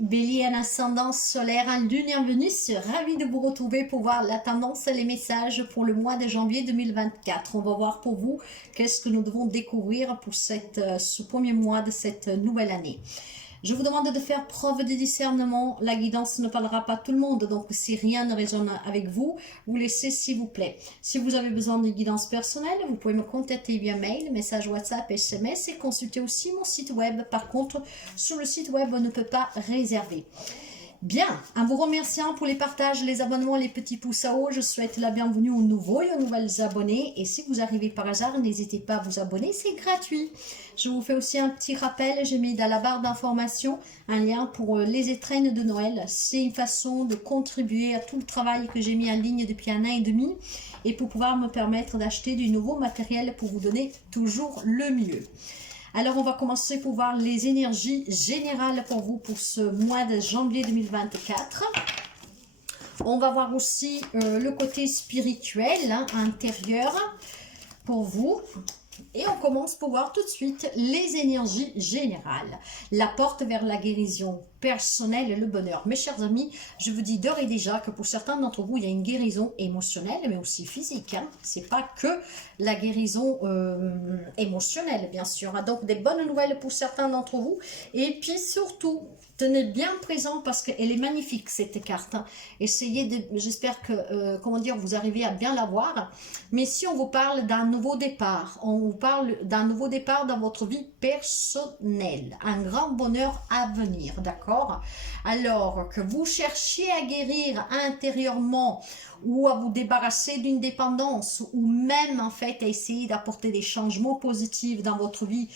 Bélier en ascendant solaire en lune et en Vénus, ravi de vous retrouver pour voir la tendance et les messages pour le mois de janvier 2024. On va voir pour vous qu'est-ce que nous devons découvrir pour ce premier mois de cette nouvelle année. Je vous demande de faire preuve de discernement. La guidance ne parlera pas à tout le monde, donc si rien ne résonne avec vous, vous laissez s'il vous plaît. Si vous avez besoin de guidance personnelle, vous pouvez me contacter via mail, message WhatsApp, SMS et consulter aussi mon site web. Par contre, sur le site web, on ne peut pas réserver. Bien, en vous remerciant pour les partages, les abonnements, les petits pouces à haut, je souhaite la bienvenue aux nouveaux et aux nouvelles abonnés. Et si vous arrivez par hasard, n'hésitez pas à vous abonner, c'est gratuit. Je vous fais aussi un petit rappel, j'ai mis dans la barre d'information un lien pour les étrennes de Noël. C'est une façon de contribuer à tout le travail que j'ai mis en ligne depuis 1 an et demi et pour pouvoir me permettre d'acheter du nouveau matériel pour vous donner toujours le mieux. Alors, on va commencer pour voir les énergies générales pour vous pour ce mois de janvier 2024. On va voir aussi le côté spirituel, intérieur pour vous. Et on commence pour voir tout de suite les énergies générales. La porte vers la guérison personnelle et le bonheur. Mes chers amis, je vous dis d'ores et déjà que pour certains d'entre vous, il y a une guérison émotionnelle, mais aussi physique. C'est pas que la guérison émotionnelle, bien sûr. Donc, des bonnes nouvelles pour certains d'entre vous. Et puis surtout, tenez bien présent parce qu'elle est magnifique cette carte. Essayez de, j'espère que, comment dire, vous arrivez à bien la voir. Mais si on vous parle d'un nouveau départ, on vous parle d'un nouveau départ dans votre vie personnelle, un grand bonheur à venir, d'accord? Alors que vous cherchiez à guérir intérieurement ou à vous débarrasser d'une dépendance ou même en fait à essayer d'apporter des changements positifs dans votre vie,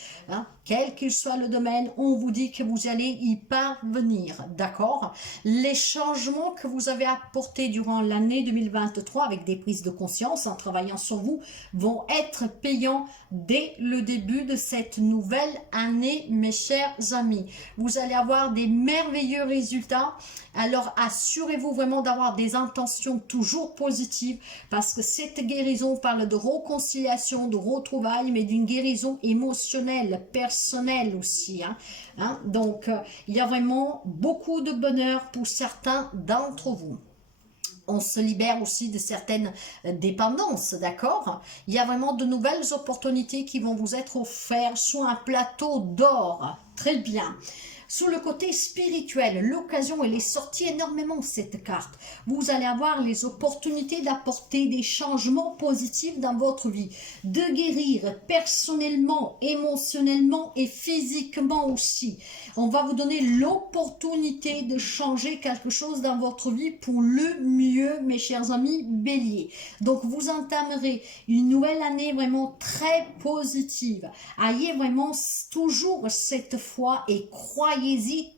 quel qu'il soit le domaine, on vous dit que vous allez y parvenir, d'accord? Les changements que vous avez apportés durant l'année 2023 avec des prises de conscience en travaillant sur vous vont être payants dès le début de cette nouvelle année, mes chers amis. Vous allez avoir des merveilleux résultats, alors assurez-vous vraiment d'avoir des intentions toujours positives parce que cette guérison parle de réconciliation, de retrouvailles, mais d'une guérison émotionnelle, personnelle aussi. Donc, il y a vraiment beaucoup de bonheur pour certains d'entre vous. On se libère aussi de certaines dépendances, d'accord? Il y a vraiment de nouvelles opportunités qui vont vous être offertes sur un plateau d'or. Très bien. Sous le côté spirituel, l'occasion, elle est sortie énormément cette carte. Vous allez avoir les opportunités d'apporter des changements positifs dans votre vie, de guérir personnellement, émotionnellement et physiquement aussi. On va vous donner l'opportunité de changer quelque chose dans votre vie pour le mieux, mes chers amis béliers. Donc, vous entamerez une nouvelle année vraiment très positive. Ayez vraiment toujours cette foi et croyez-y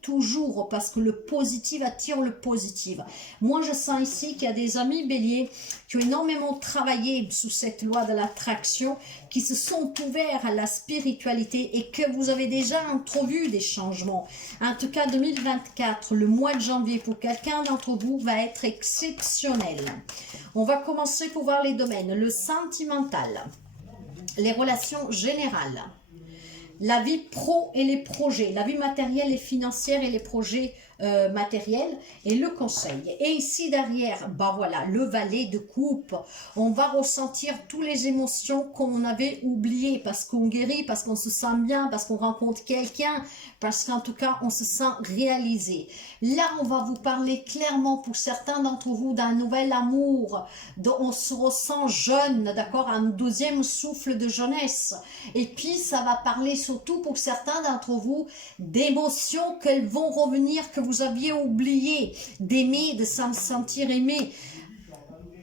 toujours parce que le positif attire le positif. Moi, je sens ici qu'il y a des amis béliers qui ont énormément travaillé sous cette loi de l'attraction, qui se sont ouverts à la spiritualité et que vous avez déjà entrevu des changements. En tout cas, 2024, le mois de janvier, pour quelqu'un d'entre vous, va être exceptionnel. On va commencer pour voir les domaines. Le sentimental, les relations générales, la vie pro et les projets, la vie matérielle et financière et les projets matériels et le conseil. Et ici derrière, voilà, le valet de coupe. On va ressentir toutes les émotions qu'on avait oubliées parce qu'on guérit, parce qu'on se sent bien, parce qu'on rencontre quelqu'un, parce qu'en tout cas, on se sent réalisé. Là, on va vous parler clairement pour certains d'entre vous d'un nouvel amour, dont on se ressent jeune, d'accord, un deuxième souffle de jeunesse. Et puis, ça va parler surtout pour certains d'entre vous d'émotions qu'elles vont revenir, que vous aviez oublié, d'aimer, de se sentir aimé.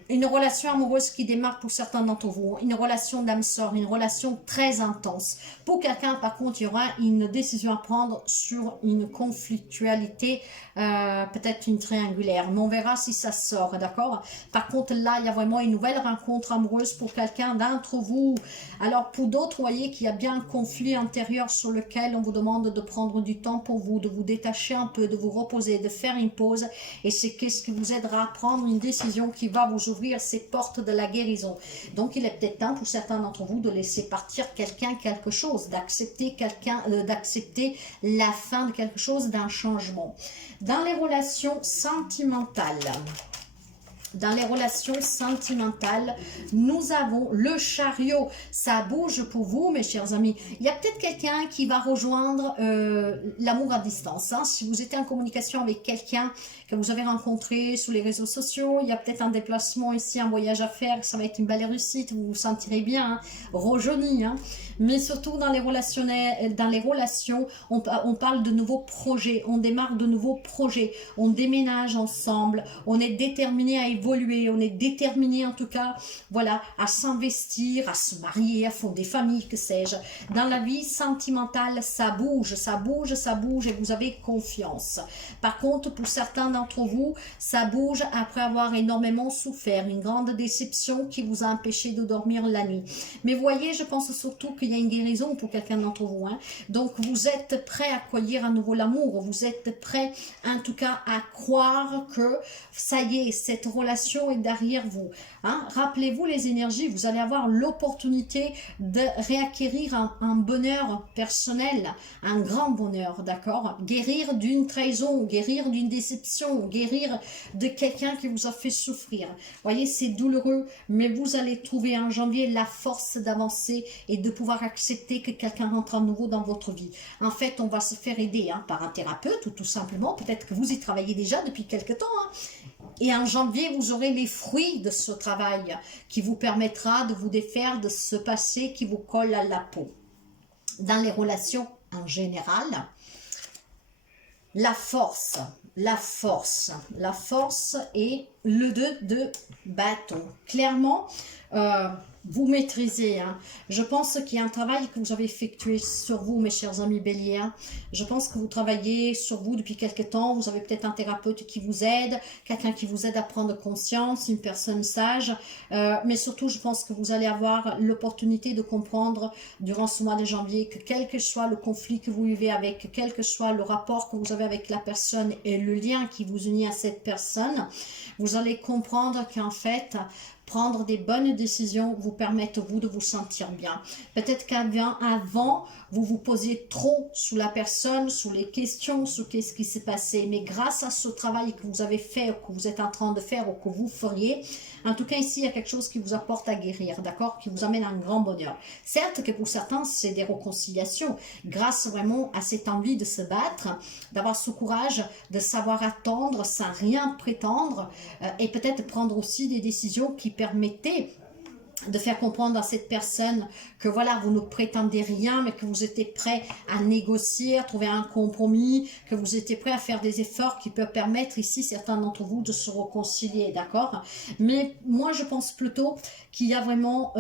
Une relation amoureuse qui démarre pour certains d'entre vous, une relation d'âme sœur, une relation très intense. Pour quelqu'un, par contre, il y aura une décision à prendre sur une conflictualité, peut-être une triangulaire, mais on verra si ça sort, d'accord? Par contre, là, il y a vraiment une nouvelle rencontre amoureuse pour quelqu'un d'entre vous. Alors, pour d'autres, vous voyez qu'il y a bien un conflit intérieur sur lequel on vous demande de prendre du temps pour vous, de vous détacher un peu, de vous reposer, de faire une pause, et c'est qu'est-ce qui vous aidera à prendre une décision qui va vous ouvrir s'ouvrir ces portes de la guérison. Donc il est peut-être temps pour certains d'entre vous de laisser partir quelqu'un, quelque chose, d'accepter quelqu'un, d'accepter la fin de quelque chose, d'un changement. Dans les relations sentimentales, nous avons le chariot. Ça bouge pour vous, mes chers amis. Il y a peut-être quelqu'un qui va rejoindre l'amour à distance. Hein. Si vous étiez en communication avec quelqu'un que vous avez rencontré sur les réseaux sociaux, il y a peut-être un déplacement ici, un voyage à faire, ça va être une belle réussite, vous vous sentirez bien, hein, rajeuni. Hein. Mais surtout dans les relations, on parle de nouveaux projets, on démarre de nouveaux projets, on déménage ensemble, on est déterminé à évoluer, on est déterminé en tout cas, voilà, à s'investir, à se marier, à fonder famille, que sais-je. Dans la vie sentimentale, ça bouge, ça bouge, ça bouge et vous avez confiance. Par contre, pour certains d'entre vous, ça bouge après avoir énormément souffert, une grande déception qui vous a empêché de dormir la nuit. Mais voyez, je pense surtout qu'il y a une guérison pour quelqu'un d'entre vous. Hein. Donc, vous êtes prêt à accueillir à nouveau l'amour. Vous êtes prêt, en tout cas, à croire que ça y est, cette relation est derrière vous. Hein. Rappelez-vous les énergies. Vous allez avoir l'opportunité de réacquérir un bonheur personnel, un grand bonheur, d'accord? Guérir d'une trahison, guérir d'une déception, guérir de quelqu'un qui vous a fait souffrir. Voyez, c'est douloureux, mais vous allez trouver en janvier la force d'avancer et de pouvoir accepter que quelqu'un rentre à nouveau dans votre vie. En fait, on va se faire aider hein, par un thérapeute ou tout simplement, peut-être que vous y travaillez déjà depuis quelque temps. Hein. Et en janvier, vous aurez les fruits de ce travail qui vous permettra de vous défaire de ce passé qui vous colle à la peau. Dans les relations en général, la force est le 2 de bâton. Clairement, vous maîtrisez. Hein. Je pense qu'il y a un travail que vous avez effectué sur vous, mes chers amis béliers. Hein. Je pense que vous travaillez sur vous depuis quelque temps. Vous avez peut-être un thérapeute qui vous aide, quelqu'un qui vous aide à prendre conscience, une personne sage. Mais surtout, je pense que vous allez avoir l'opportunité de comprendre durant ce mois de janvier que quel que soit le conflit que vous vivez avec, quel que soit le rapport que vous avez avec la personne et le lien qui vous unit à cette personne, vous allez comprendre qu'en fait, prendre des bonnes décisions vous permettent vous de vous sentir bien. Peut-être qu'avant, vous vous posiez trop sous la personne, sous les questions, sur qu'est-ce qui s'est passé. Mais grâce à ce travail que vous avez fait, ou que vous êtes en train de faire, ou que vous feriez, en tout cas ici, il y a quelque chose qui vous apporte à guérir, d'accord? Qui vous amène un grand bonheur. Certes que pour certains, c'est des réconciliations, grâce vraiment à cette envie de se battre, d'avoir ce courage, de savoir attendre sans rien prétendre, et peut-être prendre aussi des décisions qui permettaient de faire comprendre à cette personne que voilà, vous ne prétendez rien, mais que vous étiez prêt à négocier, à trouver un compromis, que vous étiez prêt à faire des efforts qui peuvent permettre ici, certains d'entre vous, de se réconcilier, d'accord? Mais moi, je pense plutôt qu'il y a vraiment,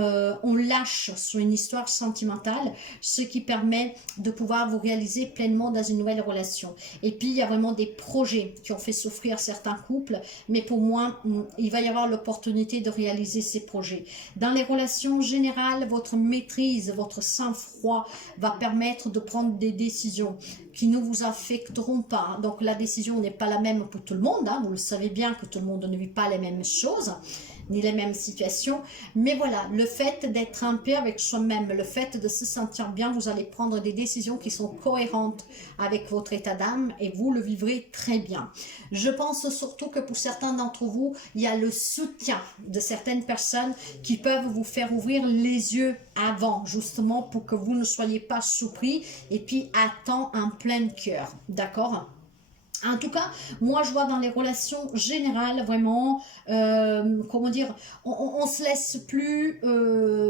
on lâche sur une histoire sentimentale, ce qui permet de pouvoir vous réaliser pleinement dans une nouvelle relation. Et puis, il y a vraiment des projets qui ont fait souffrir certains couples, mais pour moi, il va y avoir l'opportunité de réaliser ces projets. Dans les relations générales, votre maîtrise, votre sang-froid va permettre de prendre des décisions qui ne vous affecteront pas. Donc la décision n'est pas la même pour tout le monde. Hein. Vous le savez bien que tout le monde ne vit pas les mêmes choses, ni les mêmes situations. Mais voilà, le fait d'être en paix avec soi-même, le fait de se sentir bien, vous allez prendre des décisions qui sont cohérentes avec votre état d'âme et vous le vivrez très bien. Je pense surtout que pour certains d'entre vous, il y a le soutien de certaines personnes qui peuvent vous faire ouvrir les yeux avant, justement pour que vous ne soyez pas surpris et puis à temps en plein cœur, d'accord? En tout cas, moi je vois dans les relations générales vraiment, comment dire, on se laisse plus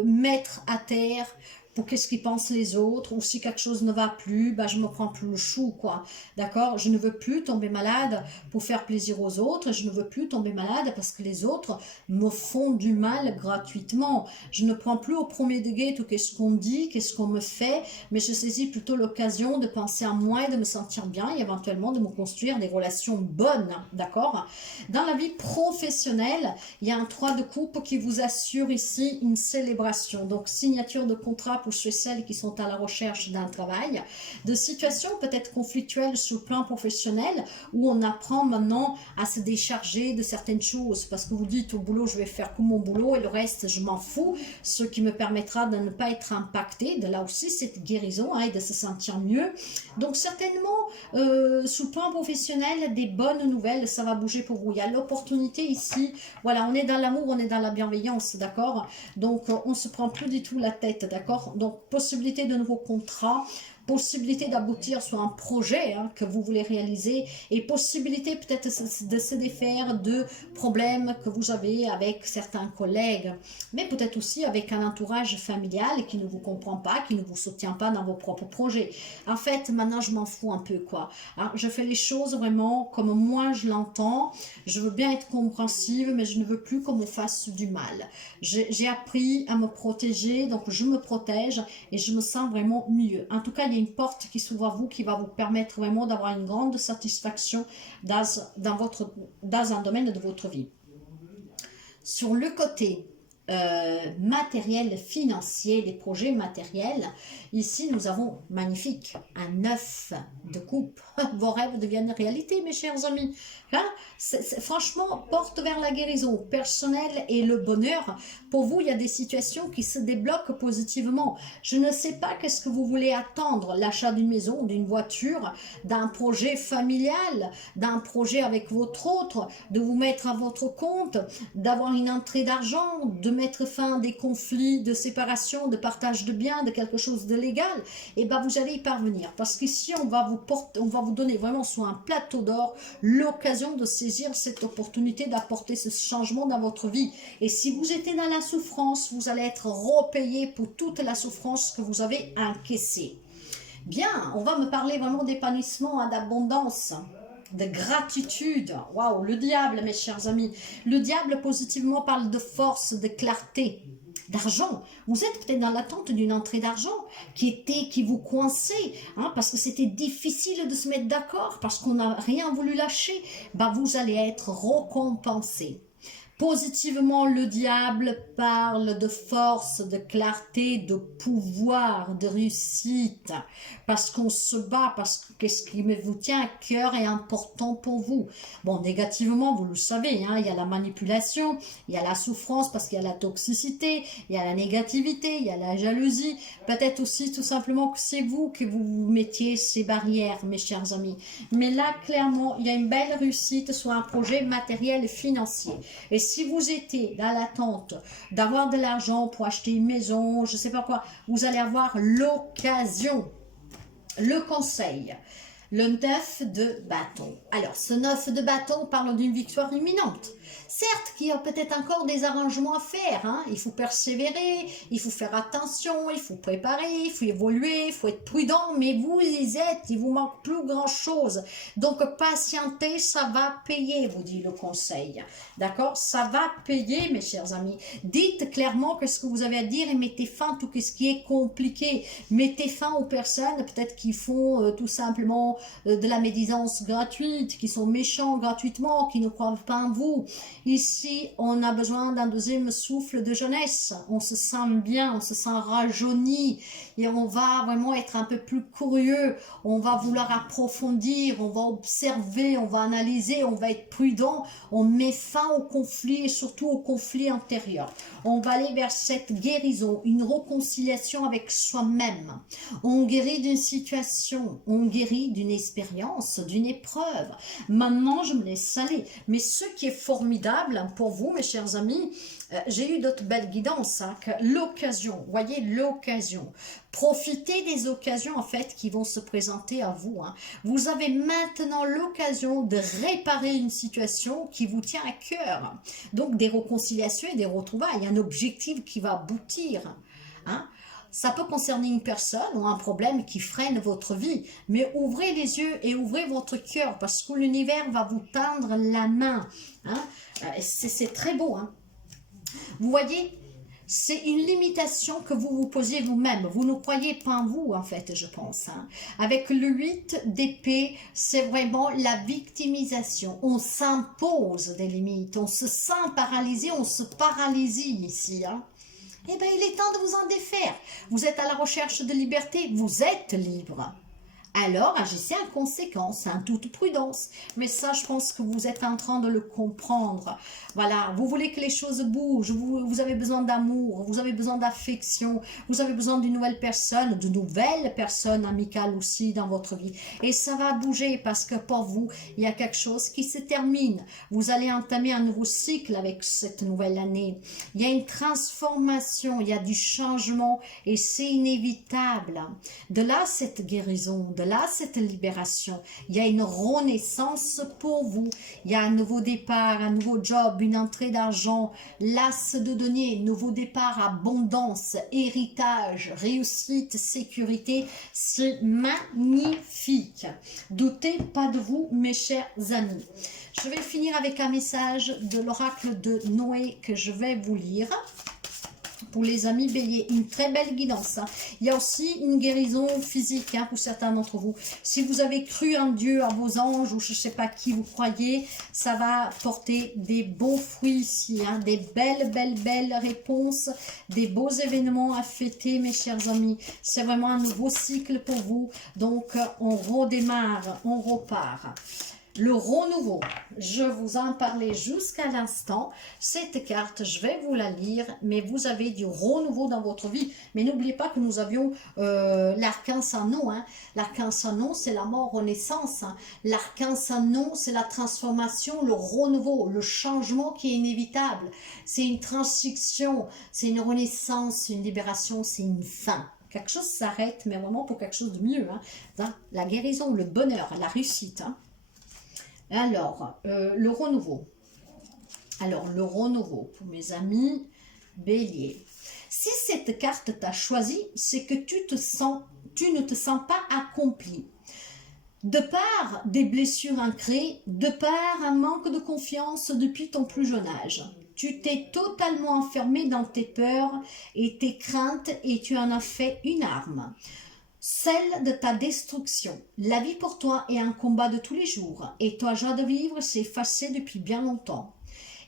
mettre à terre pour qu'est-ce qu'ils pensent les autres, ou si quelque chose ne va plus, bah, je me prends plus le chou, quoi, d'accord? Je ne veux plus tomber malade pour faire plaisir aux autres, je ne veux plus tomber malade parce que les autres me font du mal gratuitement. Je ne prends plus au premier degré tout qu'est-ce qu'on dit, qu'est-ce qu'on me fait, mais je saisis plutôt l'occasion de penser à moi et de me sentir bien et éventuellement de me construire des relations bonnes, d'accord? Dans la vie professionnelle, il y a un 3 de coupe qui vous assure ici une célébration, donc signature de contrat pour ceux et celles qui sont à la recherche d'un travail, de situations peut-être conflictuelles sur le plan professionnel, où on apprend maintenant à se décharger de certaines choses, parce que vous dites au boulot, je vais faire que mon boulot, et le reste, je m'en fous, ce qui me permettra de ne pas être impacté, de là aussi cette guérison, et de se sentir mieux. Donc certainement, sous le plan professionnel, des bonnes nouvelles, ça va bouger pour vous. Il y a l'opportunité ici, voilà, on est dans l'amour, on est dans la bienveillance, d'accord? Donc on se prend plus du tout la tête, d'accord? Donc possibilité de nouveaux contrats, possibilité d'aboutir sur un projet que vous voulez réaliser, et possibilité peut-être de se défaire de problèmes que vous avez avec certains collègues, mais peut-être aussi avec un entourage familial qui ne vous comprend pas, qui ne vous soutient pas dans vos propres projets. En fait, maintenant, je m'en fous un peu, quoi. Hein, je fais les choses vraiment comme moi je l'entends. Je veux bien être compréhensive, mais je ne veux plus qu'on me fasse du mal. J'ai appris à me protéger, donc je me protège et je me sens vraiment mieux. En tout cas, il y a une porte qui s'ouvre à vous qui va vous permettre vraiment d'avoir une grande satisfaction dans un domaine de votre vie. Sur le côté matériel, financier, des projets matériels, ici nous avons magnifique, un 9 de coupe. Vos rêves deviennent réalité, mes chers amis. Hein? Franchement, porte vers la guérison personnelle et le bonheur. Pour vous, il y a des situations qui se débloquent positivement. Je ne sais pas qu'est-ce que vous voulez attendre, l'achat d'une maison, d'une voiture, d'un projet familial, d'un projet avec votre autre, de vous mettre à votre compte, d'avoir une entrée d'argent, de mettre fin à des conflits de séparation, de partage de biens, de quelque chose de légal. Et bien vous allez y parvenir, parce qu'ici on va vous donner vraiment sur un plateau d'or l'occasion de saisir cette opportunité d'apporter ce changement dans votre vie. Et si vous étiez dans la souffrance, vous allez être repayé pour toute la souffrance que vous avez encaissée. Bien, on va me parler vraiment d'épanouissement, d'abondance, de gratitude. Waouh, le diable, mes chers amis. Le diable positivement parle de force, de clarté, d'argent. Vous êtes peut-être dans l'attente d'une entrée d'argent qui vous coinçait, parce que c'était difficile de se mettre d'accord, parce qu'on n'a rien voulu lâcher. Bah, vous allez être récompensé. Positivement, le diable parle de force, de clarté, de pouvoir, de réussite, parce qu'on se bat, parce que ce qui vous tient à cœur est important pour vous. Bon, négativement, vous le savez, il y a la manipulation, il y a la souffrance, parce qu'il y a la toxicité, il y a la négativité, il y a la jalousie, peut-être aussi tout simplement que c'est vous que vous mettiez ces barrières, mes chers amis. Mais là, clairement, il y a une belle réussite sur un projet matériel et financier. Et si vous étiez dans l'attente d'avoir de l'argent pour acheter une maison, je ne sais pas quoi, vous allez avoir l'occasion. Le conseil, le 9 de bâton. Alors, ce 9 de bâton parle d'une victoire imminente. Certes, qu'il y a peut-être encore des arrangements à faire. Il faut persévérer, il faut faire attention, il faut préparer, il faut évoluer, il faut être prudent, mais vous y êtes, il vous manque plus grand-chose. Donc, patientez, ça va payer, vous dit le conseil. D'accord? Ça va payer, mes chers amis. Dites clairement ce que vous avez à dire et mettez fin à tout ce qui est compliqué. Mettez fin aux personnes, peut-être qui font tout simplement de la médisance gratuite, qui sont méchants gratuitement, qui ne croient pas en vous. Ici, on a besoin d'un deuxième souffle de jeunesse. On se sent bien, on se sent rajeuni et on va vraiment être un peu plus curieux. On va vouloir approfondir, on va observer, on va analyser, on va être prudent. On met fin au conflit et surtout au conflit intérieur. On va aller vers cette guérison, une réconciliation avec soi-même. On guérit d'une situation, on guérit d'une expérience, d'une épreuve. Maintenant, je me laisse aller. Mais ce qui est formidable pour vous, mes chers amis, j'ai eu d'autres belles guidances, que l'occasion, voyez l'occasion. Profitez des occasions en fait qui vont se présenter à vous. Vous avez maintenant l'occasion de réparer une situation qui vous tient à cœur. Donc des réconciliations et des retrouvailles, un objectif qui va aboutir. Ça peut concerner une personne ou un problème qui freine votre vie, mais ouvrez les yeux et ouvrez votre cœur parce que l'univers va vous tendre la main. C'est très beau. Vous voyez, c'est une limitation que vous vous posiez vous-même. Vous ne croyez pas en vous, en fait, je pense. Avec le 8 d'épée, c'est vraiment la victimisation. On s'impose des limites, on se sent paralysé, on se paralysie ici. Eh bien, il est temps de vous en défaire. Vous êtes à la recherche de liberté, vous êtes libre. Alors, agissez en conséquence, en toute prudence. Mais ça, je pense que vous êtes en train de le comprendre. Voilà, vous voulez que les choses bougent, vous avez besoin d'amour, vous avez besoin d'affection, vous avez besoin d'une nouvelle personne, de nouvelles personnes amicales aussi dans votre vie. Et ça va bouger parce que pour vous, il y a quelque chose qui se termine. Vous allez entamer un nouveau cycle avec cette nouvelle année. Il y a une transformation, il y a du changement et c'est inévitable. De là, cette guérison, de là, cette libération. Il y a une renaissance pour vous. Il y a un nouveau départ, un nouveau job, une entrée d'argent, l'as de denier, nouveau départ, abondance, héritage, réussite, sécurité. C'est magnifique. Doutez pas de vous, mes chers amis. Je vais finir avec un message de l'oracle de Noé que je vais vous lire. Pour les amis béliers, une très belle guidance. Il y a aussi une guérison physique pour certains d'entre vous. Si vous avez cru en Dieu, en vos anges ou je ne sais pas qui vous croyez, ça va porter des beaux fruits ici. Des belles réponses, des beaux événements à fêter, mes chers amis. C'est vraiment un nouveau cycle pour vous. Donc, on redémarre, on repart. Le renouveau, je vous en parlais jusqu'à l'instant. Cette carte, je vais vous la lire, mais vous avez du renouveau dans votre vie. Mais n'oubliez pas que nous avions l'arcane sans nom. L'arcane sans nom, c'est la mort, renaissance. L'arcane sans nom, c'est la transformation, le renouveau, le changement qui est inévitable. C'est une transition, c'est une renaissance, une libération, c'est une fin. Quelque chose s'arrête, mais vraiment pour quelque chose de mieux. La guérison, le bonheur, la réussite. Alors, le renouveau. Alors, le renouveau, pour mes amis béliers. Si cette carte t'a choisi, c'est que tu ne te sens pas accompli. De par des blessures ancrées, de par un manque de confiance depuis ton plus jeune âge. Tu t'es totalement enfermé dans tes peurs et tes craintes et tu en as fait une arme. Celle de ta destruction. La vie pour toi est un combat de tous les jours et ta joie de vivre s'est effacée depuis bien longtemps.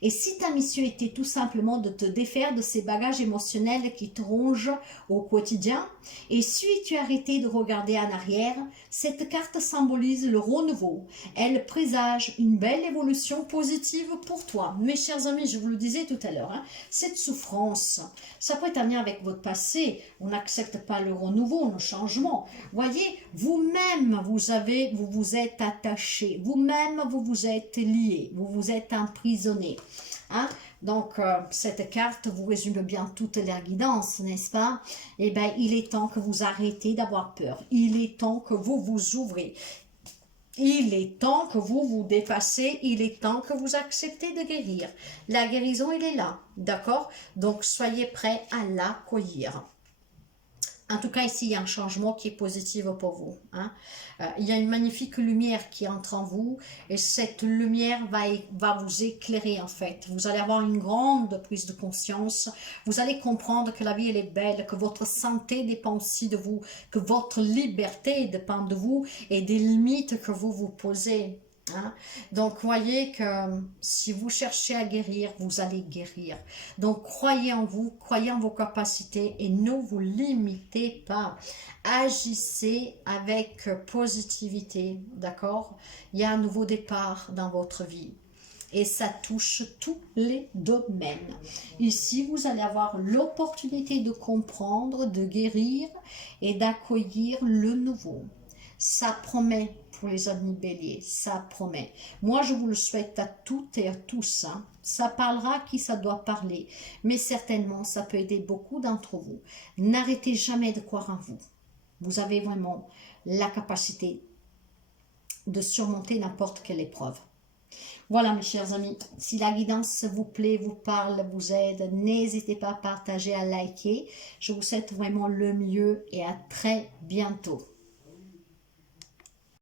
Et si ta mission était tout simplement de te défaire de ces bagages émotionnels qui te rongent au quotidien, et si tu arrêtais de regarder en arrière, cette carte symbolise le renouveau. Elle présage une belle évolution positive pour toi. Mes chers amis, je vous le disais tout à l'heure, cette souffrance, ça peut être un lien avec votre passé. On n'accepte pas le renouveau, le changement. Voyez, vous-même, vous vous êtes attaché. Vous-même, vous vous êtes lié. Vous vous êtes emprisonné. Donc, cette carte vous résume bien toutes les guidances, n'est-ce pas? Eh bien, il est temps que vous arrêtez d'avoir peur. Il est temps que vous vous ouvrez. Il est temps que vous vous dépassez. Il est temps que vous acceptez de guérir. La guérison, elle est là, d'accord? Donc, soyez prêts à l'accueillir. En tout cas, ici, il y a un changement qui est positif pour vous. Il y a une magnifique lumière qui entre en vous et cette lumière va vous éclairer en fait. Vous allez avoir une grande prise de conscience. Vous allez comprendre que la vie, elle est belle, que votre santé dépend aussi de vous, que votre liberté dépend de vous et des limites que vous vous posez. Donc, voyez que si vous cherchez à guérir, vous allez guérir. Donc, croyez en vous, croyez en vos capacités et ne vous limitez pas. Agissez avec positivité, d'accord? Il y a un nouveau départ dans votre vie. Et ça touche tous les domaines. Ici, vous allez avoir l'opportunité de comprendre, de guérir et d'accueillir le nouveau. Ça promet pour les amis béliers, ça promet. Moi, je vous le souhaite à toutes et à tous. Ça parlera à qui ça doit parler, mais certainement, ça peut aider beaucoup d'entre vous. N'arrêtez jamais de croire en vous. Vous avez vraiment la capacité de surmonter n'importe quelle épreuve. Voilà mes chers amis, si la guidance vous plaît, vous parle, vous aide, n'hésitez pas à partager, à liker. Je vous souhaite vraiment le mieux et à très bientôt.